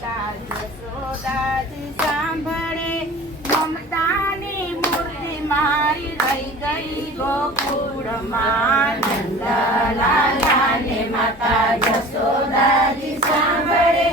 માતા જશોદાજી સાંભળે મમતાની મૂર્તિ મારી રહી ગઈ ગોકુળમાં નંદલાલાને માતા જશોદાજી સાંભળે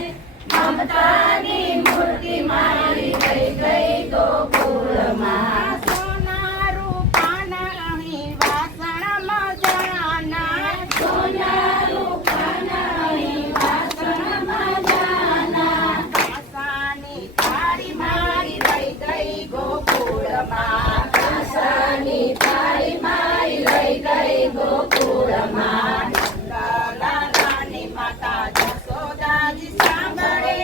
મમતાની મૂર્તિ મારી રહી ગઈ ગોકુળમાં સોના રૂપાના અહીં વાસણમાં જાના સોના રૂપાના અહીં વાસણમાં જાના કાંસાની થાળી મારી રહી ગઈ ગોકુળમાં કાંસાની થાળી મારી રહી ગઈ ગોકુળમાં નંદલાલાની માતા જશોદાજી સાંભળે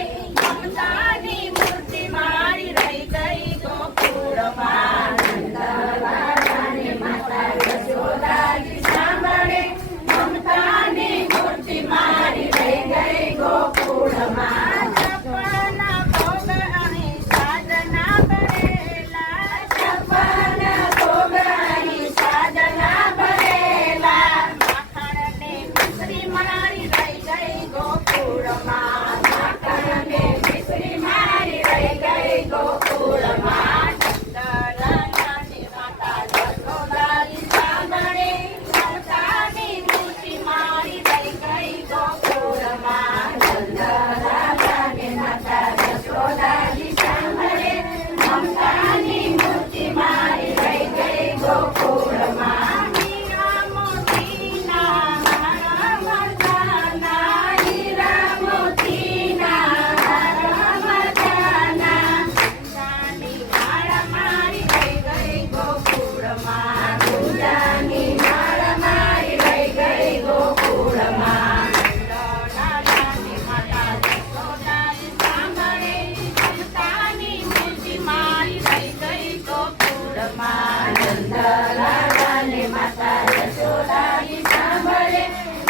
મમતાની મૂર્તિ મારી રહી ગઈ ગોકુળમાં નંદલાલાની માતા જશોદાજી સાંભળે મમતાની મૂર્તિ મારી રહી ગઈ ગોકુળમાં છપ્પન ભોગ અહીં સાધના ભરેલા છપ્પન ભોગ અહીં સાધના ભરેલા માખણને મિશ્રી મારી રહી ગઈ ગોકુળમાં માખણને મિશ્રી મારી રહી ગઈ ગોકુળમાં નંદલાલાની માતા જશોદાજી સાંભળે મમતાની મૂર્તિ મારી રહી ગઈ ગોકુળમાં નંદલાલાની માતા જશોદાજી સાંભળે મમતાની મૂર્તિ મારી રહી ગઈ ગોકુળમાં હીરા મોતીના હાર મરદાના હીરા મોતીના હાર મરદાના ગુંજાની માળ મારી રહી ગઈ ગોકુળમાં ગુંજાની માળ મારી રહી ગઈ ગોકુળમાં નંદલાલાની માતા જશોદાજી સાંભળે મમતાની મૂર્તિ મારી રહી ગઈ ગોકુળમાં નંદલાલાની માતા જશોદાજી સાંભળે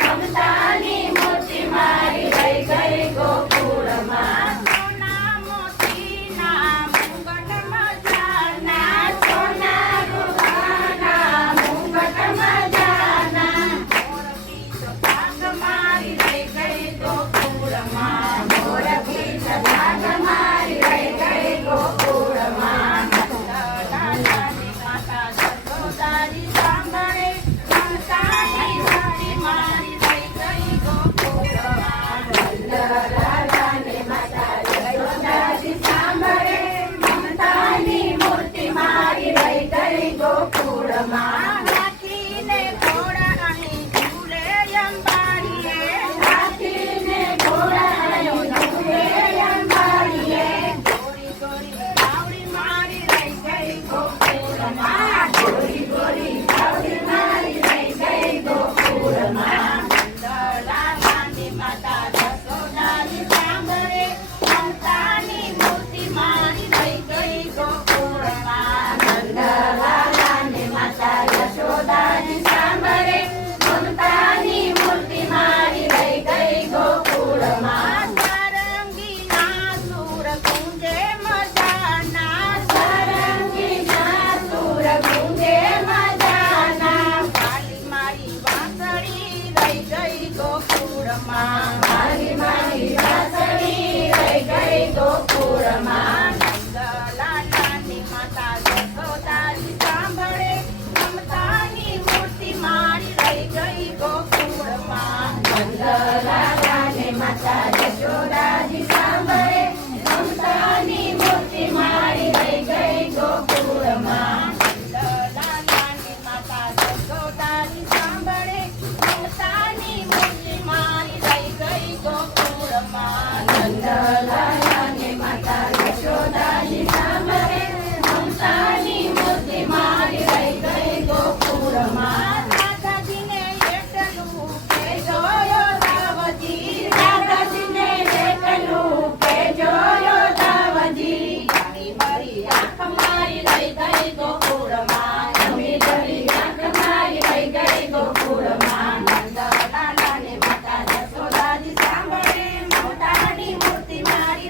મમતાની મૂર્તિ મારી રહી ગઈ ગોકુળમાં સોના મોતીના મુંગટમાં જાના સોના રૂપાના મુંગટમાં જાના મોરથી સભાગ મારી રહી ગઈ ગોકુળમાં મોરથી સભાગ મારી રહી ગઈ ગોકુળમાં નંદલાલાની માતા જશોદાજી સાંભળે મમતાની મૂર્તિ મારી રહી ગઈ ગોકુળમાં નંદલાલાની માતા જશોદાજી સાંભળે મમતાની મૂર્તિ મારી રહી ગઈ ગોકુળમાં હાથીને ઘોડા અહીં ઝૂલે અંબાડીએ હાથીને ઘોડા અહીં ઝૂલે અંબાડીએ ગોરી ગોરી બાવડી મારી રહી ગઈ ગોકુળમાં ગોરી ગોરી બાવડી મારી રહી ગઈ ગોકુળમાં નંદલાલાની માતા જશોદાજી સાંભળે મમતાની મૂર્તિ મારી રહી ગઈ ગોકુળમાં નંદલાલાની માતા જશોદાજી સાંભળે મમતાની મૂર્તિ મારી રહી ગઈ ગોકુળમાં સારંગીના સૂર ગુંજે મજાના સારંગીના સૂર ગુંજે મજાના કાલી મારી વાંસળી રહી ગઈ ગોકુળમાં મારી મારી વાંસળી રહી ગઈ ગોકુળમાં નંદલાલાની માતા જશોદાજી સાંભળે મમતાની મૂર્તિ મારી રહી ગઈ ગોકુળમાં નંદલાલાની માતા જશોદાજી સાંભળે મમતાની મૂર્તિ મારી રહી ગઈ ગોકુળમાં નંદલાલાની માતા જશોદાજી સાંભળે મમતાની મૂર્તિ મારી રહી ગઈ ગોકુળમાં નંદલાલાની માતા જશોદાજી સાંભળે મમતાની મૂર્તિ મારી રહી ગઈ ગોકુળમાં રાધાજીને એટલું કહેજો યોધાવજી રાધાજીને એટલું કહેજો યોધાવજી ઘણી મારી આંખ મારી રહી ગઈ ગોકુળમાં ઘણી મારી આંખ મારી રહી ગઈ ગોકુળમાં નંદલાલાની માતા જશોદાજી સાંભળે મમતાની મૂર્તિ મારી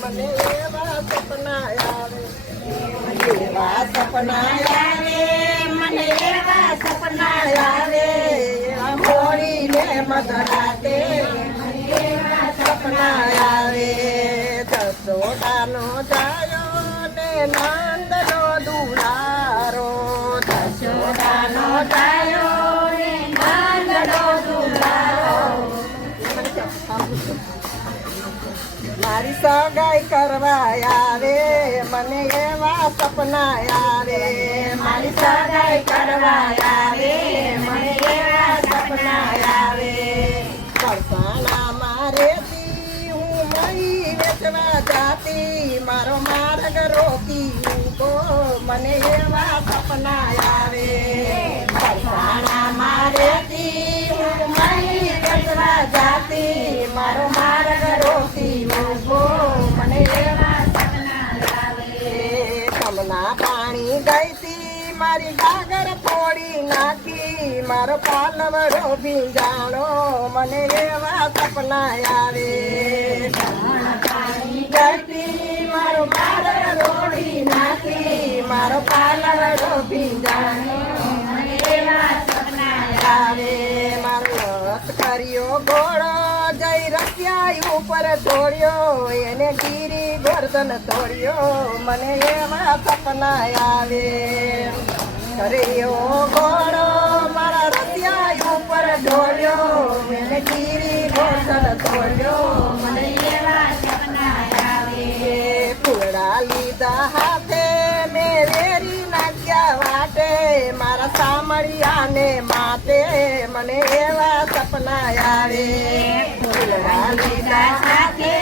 મને એવા સપના આવે એવા સપના આવે મને એવા સપના આવે એવા મોડીને મધરાતે મને એવા સપના આવે જસોદાનો જાયો ને નંદનો દુલારો જસોદાનો જાયો ને નંદનો દુલારો મારી સગાઈ કરવા આવે મને એવા સપના આવે મારી સગાઈ કરવા આવે મને એવા સપના આવે પરસાણા મારેથી હું મહી વેચવા જાતી મારો માર્ગ રોકી ઉભો મને એવા સપના આવે પરસાણા મારેથી હું મહી વેચવા જાતી મારો માર્ગ રોકી ઉભો મને એવા સપના આવે કમના પાણી ગઈતી મારી ગાગર ફોડી નાખી મારો પાલવડો ભીંજાણો મને એવા સપના આવે પાણી ગઈતી મારો પાલવ રોડી નાખી મારો પાલવડો ભીંજાણો મને એવા સપના આવે મારો રસ કર્યો ઘોડો જઈ રસિયા ઉપર દોડ્યો એને ગીરી ગરદન તોડ્યો મને એવા સપના આવે કર્યો ઘોડો મારા રસિયા ઉપર દોડ્યો એને ગીરી ગરદન તોડ્યો મને એવા સપના આવે ફૂલડા લીધા હાથે મેં વેરી નાખ્યા વાટે મારા સામળિયાને માટે મને એવા સપના આવે ફૂલડા લીધા હાથે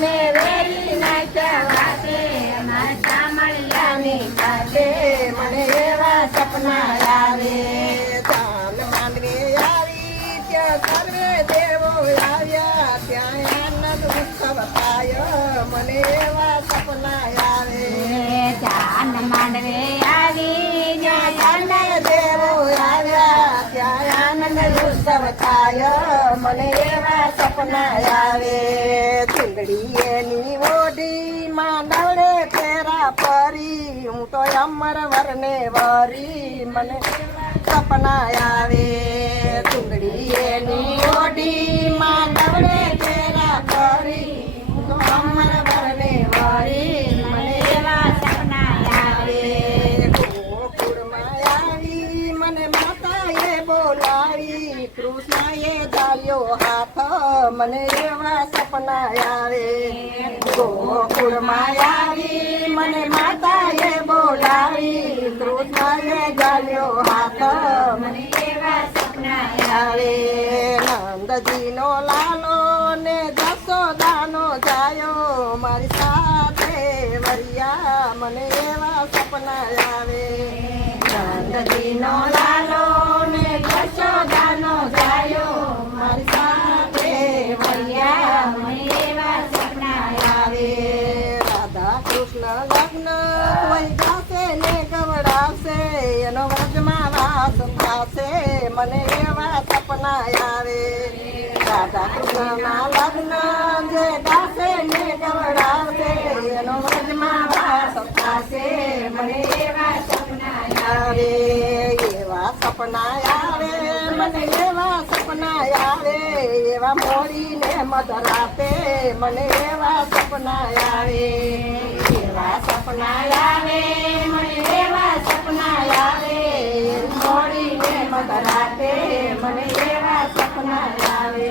મેં વેરી નાખ્યા વાટે મારા સામળિયાને માટે મને એવા સપના આવે ચાંદ માંડવે આવી ત્યાં સર્વે દેવો આવ્યા ત્યાં આનંદ ઉત્સવ થાય મને એવા સપના આવે ચાંદ માંડવે આવી ત્યાં આનંદ દેવો આવ્યા ત્યાં આનંદ ઉત્સવ થાય મને એવા સપના આવે ચૂંદડી એની ઓઢી માંડવડે ફેરા પરી હું તો અમર વરને વરી મને સપના આવે ચૂંદડી એની ઓઢી માંડવડે ફેરા પરી હું તો અમર વરને વરી મને એવા સપના આવે ગોકુળમાં આવી મને માતાએ બોલાવી કૃષ્ણએ ધાર્યો હાથ મને એવા સપના આવે ગોકુળમાં આવી મને માતાએ બોલાવી કૃષ્ણએ ધાર્યો હાથ મને એવા સપના આવે નંદજીનો લાલો ને જસોદાનો જાયો મારી સાથે વરિયા મને એવા સપના આવે નંદજીનો લાલો ને જસોદાનો જાયો મારી સાથે વરિયા મને એવા સપના આવે રાધા કૃષ્ણ લગ્ન કોઈ ગાશે ને ગવડાવશે એનો વ્રજમાં વાસ થશે મને એવા સપના આવે રાધા કૃષ્ણના લગ્ન જે ગાશે ને ગવડાવશે એનો વ્રજમાં વાસ થશે મને એવા સપના આવે એવા સપના આવે મને એવા સપના આવે એવા મોડીને મધરાતે મને એવા સપના આવે એવા સપના આવે મને એવા સપના આવે મોડીને મધરાતે મને એવા સપના આવે